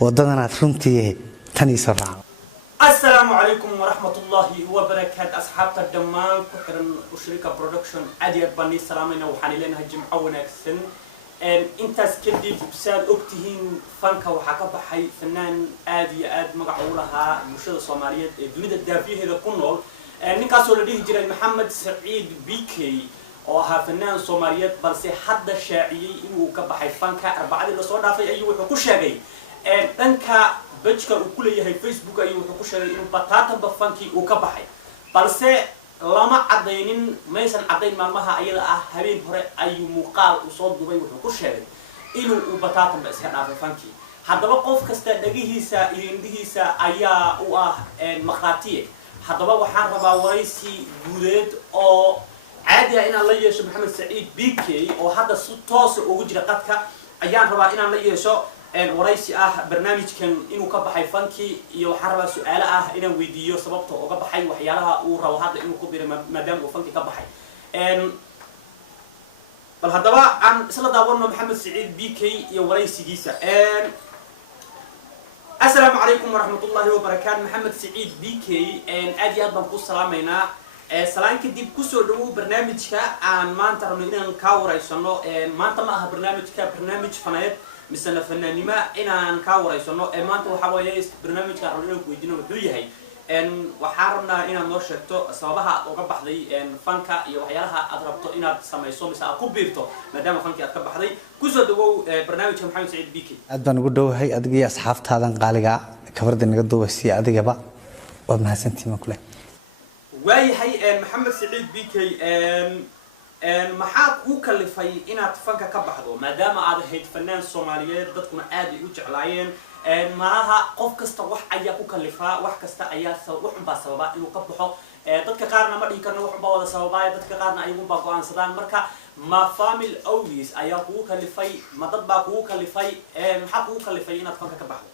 wadadana runtii tani saraac السلام عليكم ورحمة الله وبركاته أصحاب الدمان كحرن وشركة برودكشن عديد بني سلامنا وحنيلنا الجمعة ونكسن انت سكدي بسال اكتهين فانكا وحكبة حي فنان آدي مقعولها مشهد الصوماليات دونيد الدافيه هذا كنول نكاسو لديه جرى محمد سعيد بيكي وها فنان صوماليات بلسي حد الشاعي إنه كبة حي فانكا أربعة اللي صور دافي أيوه وكل شيء فانكا بجكا وكل يهي فيسبوك أيوه وكل شيء إنه بطاطا بفانكي وكبة حي بلسي لما عدينين ميسان عدين مالمها أيضا هبين هراء أي مقال وصول دبي وحكو شابه إنو وبطاطا بأسكان عفو فانكي حدبا قوف كستا دقيهيسا إينديهيسا أيا مخاتيه حدبا وحان ربا وريسي جودد أو عادي إن الله يشو محمد سعيد بيكي أو هذا ستوس أو وجه قدك أيان ربا إن الله يشو ورئيسي برنامج كان إنه كبحي فانكي يوحرر سؤال إنه فيديو سببته أو كبحي وحيالها وروحات إنه كبير مدام وفانكي كبحي بل هذا عن سلا داورنا محمد سعيد بيكي ورئيسي جيسا السلام عليكم ورحمة الله وبركاته محمد سعيد بيكي أدي أدبا نقول سلامينا سلام كديب كسر له برنامج عن ما أنت رمينا نكاوري سنو ما أنت معها برنامج فنيات مثلا فنانين ما إن نكاوري سنو ما أنت وحوي برنامج كارولين كويدين وحدوي هاي إن وحارنا إن نرشته سببها وقبح ذي إن فنكا يوحيالها أضربته إن سمايسوم مثلا كوبيرته ما دام فنكا أتقبح ذي كسر له برنامج محمد سعيد بيكي أدبا نقول له هاي أدقي أصحاب هذا قالقا كبرد نقدو بس أدقي بقى وما سنتي ما كله واي هاي محمد سعيد بيكي maxaa ku kalifay inaad fanka ka baxdo maadaama aad ahayd fanaan Soomaaliyeed dadkuna aad ay u jeclaayeen maaha qof kasta wax ayaa ku kalifaa wax kasta ayaa wax un baa sababa inuu ka baxo dadka qaarna ma dhihi karno wax un baa wada sababaya dadka qaarna ayagu baa go'aansadaan marka ma family always ayaa ku kalifay ma dad baa ku kalifay maxaa ku kalifay inaad fanka ka baxdo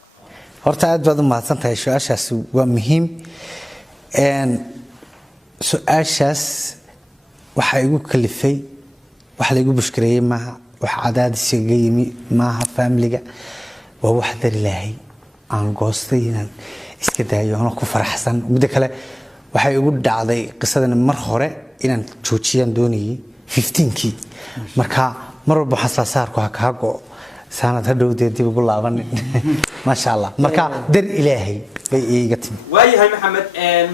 horta aad baad u mahadsantahay su'aashaas waa muhiim su'aashaas waxa igu kalifay waxa la igu bushkareeyay maaha wax cadaadis iga yimi maaha family-ga waa wax dar ilaahay aan goostay inaan iska daayo oo ku faraxsan mid kale waxa igu dhacday qisadan mar hore inaan joojiyaan doonayay 15kii marka mar walba xasaasarku ka go sanad hadhow dib ugu laaban ma sha Allah marka dar ilaahay bay iga timi waayahay maxamed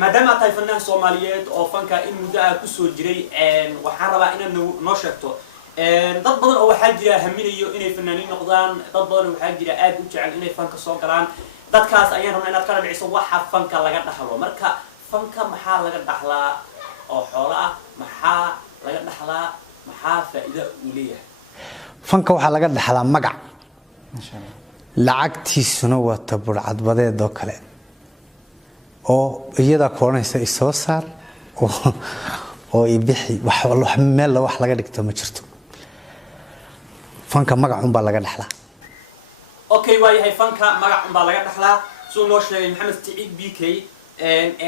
maadaama tahay fanaan Soomaaliyeed oo fanka in muddo ah ku soo jiray waxaan rabaa inaan noo sheegto dad badan oo waxa jira haminayo inay fanaaniin noqdaan dad badan waxa jira aad u jecel inay fanka soo galaan dadkaas ayaan rabnaa inaad kala dhiciso waxa fanka laga dhaxlo marka fanka maxaa laga dhaxlaa oo xoolo ah maxaa laga dhaxlaa maxaa faa'iido u leeyahay fanka waxa laga dhaxlaa magac masha Allah lacagtiisuna waa taburcad badeed oo kale oo iyada koonaysa isoo saar oo ibixi wax meel wax laga dhigto ma jirto fanka magac un baa laga dhaxlaa okay waayahay fanka magac un baa laga dhaxlaa soo noo sheegay maxamed Saciid Bikey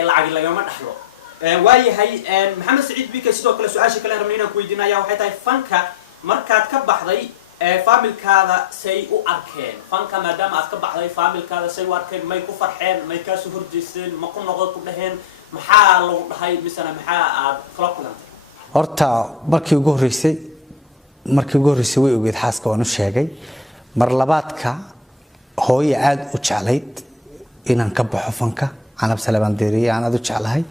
lacag lagama dhaxlo waayahay maxamed Saciid Bikey sidoo kale su'aasha kale rabnaa inaan ku weydiinayaa waxay tahay fanka markaad ka baxday familkaada say u arkeen fanka maadaama aad ka baxday familkaada say u arkeen may ku farxeen may ka soo horjeesteen ma ku noqdo ku dhaheen maxaa lagu dhahay misana maxaa aad kala kulantay horta markii ugu horeysay way ogeed xaaska waan u sheegay mar labaadka hooyo aad u jeclayd inaan ka baxo fanka anab salaam deeriye aan aad u jeclahay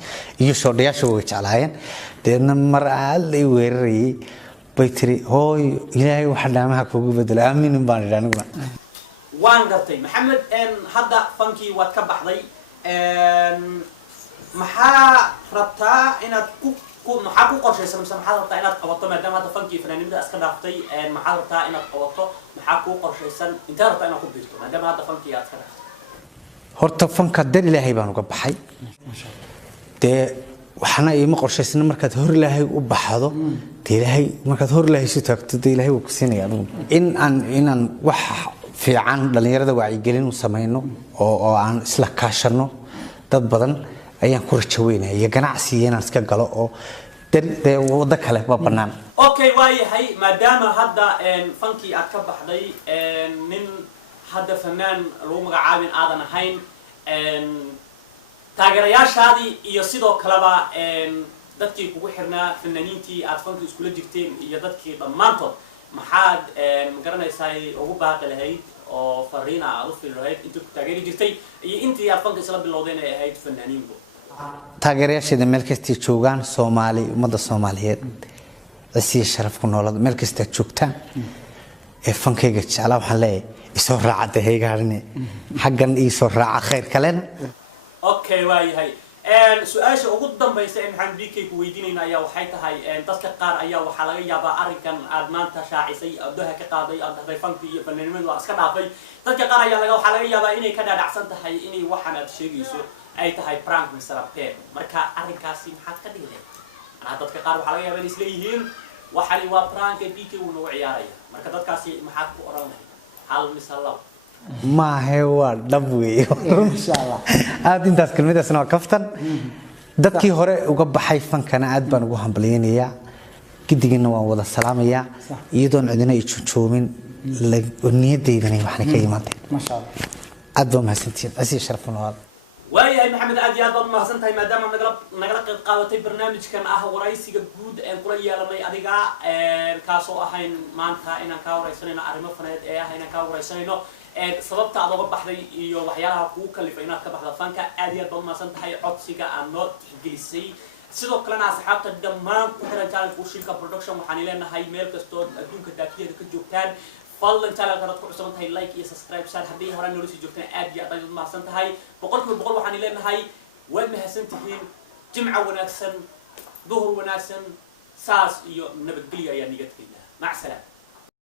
iyo shoodhayaasha way jeclaayeen deedna mar aad ay weerarayay baytiri hooy ilaahay waxa dhaamaha kugu bedelo aamin baan idhaanugna waan gartay maxamed hadda fankii waad ka baxday maxaa rabtaa inaad maxaa ku qorshaysan maxaa rabtaa inaad qabato maadaama hadda fankii fanaanimada iska dhaaftay maxaa rabtaa inaad qabato maxaa ku qorshaysan inta rabtaa inaad ku biirto maadaama hadda fankii aad ka dhaaftay horta fanka dar ilaahay baan uga baxay dee waxana ima qorshaysna markaad hor ilaahay u baxdo ilaahay markaad hor ilaahay soo taagto ilaahay wuu ku siinayaa inaan wax fiican dhalinyarada wacyigelin u sameeyno oo aan isla kaashano dad badan ayaan ku rajaweynayaa iyo ganacsi inaan iska galo oo wada kale ba banaan okay waayahay maadaama hadda fankii aad ka baxday nin hadda fanaan lagu magacaabin aadan ahayn taageerayaashaadii iyo sidoo kaleba dadkii kugu xirnaa fanaaniintii aad fanka iskula jirteen iyo dadkii dhammaantood maxaad magaranaysaa ugu baaqi lahayd oo fariina aad u fili lahayd intii ku taageeri jirtay iyo intii aad fanka isla bilowdeen ay ahayd fanaaniinbu taageerayaasheeda meel kastay joogaan Soomaali ummadda Soomaaliyeed cisiyo sharaf ku noolad meel kasta joogtaan ee fankayga jeclaa waxaan leeyahay isoo raacada heegaarine xaggan isoo raaca khayr kalena okay waayahay su-aasha ugu dambaysa ee maxaan BK ku weydiinayna ayaa waxay tahay dadka qaar ayaa waxaa laga yaabaa arrinkan aad maanta shaacisay adoha ka qaaday aad dhahday fanki iyo fanaanimadu waa iska dhaafay dadka qaar ayaa waxaa laga yaabaa inay ka dhaadhacsan tahay inay waxaan aad sheegayso ay tahay prank Mr. Pen marka arrinkaasi maxaad ka dhigay dadka qaar waxaa laga yaabaa inay isleeyihiin waxani waa prank BK uu nagu ciyaaraya marka dadkaasi maxaad ku oran lahayd hal misal ما هو دبوي إن شاء الله هذا أنت كلمة سنة كفتن دكتي هراء وقبل حيفن كان أدبان وهم بلينيا كدينا ووضع السلام يا يدون عندنا يشوفوا من النية دي ذني وإحنا كيماتين ما شاء الله أدبان هسنتين أسي شرفنا هذا ويا محمد أدي أدبان ما هسنتين ما دام نقلق قاوتي برنامج كان ورئيسي جود قرية لما أديقا كاسو أهين مانتا إنا كاو رئيسنا أرمى فناد أهين كاو رئيسنا sababta aad uga baxday iyo waxyaalaha kugu kalifay inaad ka baxdo fanka aad iyo aad baad umahadsan tahay codsiga aad noo tixgelisay sidoo kalena asxaabta dhammaan ku xiran channelka Ushirika Production waxaan leenahay meel kastoo adduunka daafiyada ka joogtaan fadlan channelka aad ku cusub tahay like iyo subscribe saar haddii hore nolosha joogtaan aad iyo aad umahadsan tahay boqolkiiba waxaan leenahay waad mahadsan tihiin jimca wanaagsan duhur wanaagsan saas iyo nabadgelyo ayaa niga tagaynaa mac salaam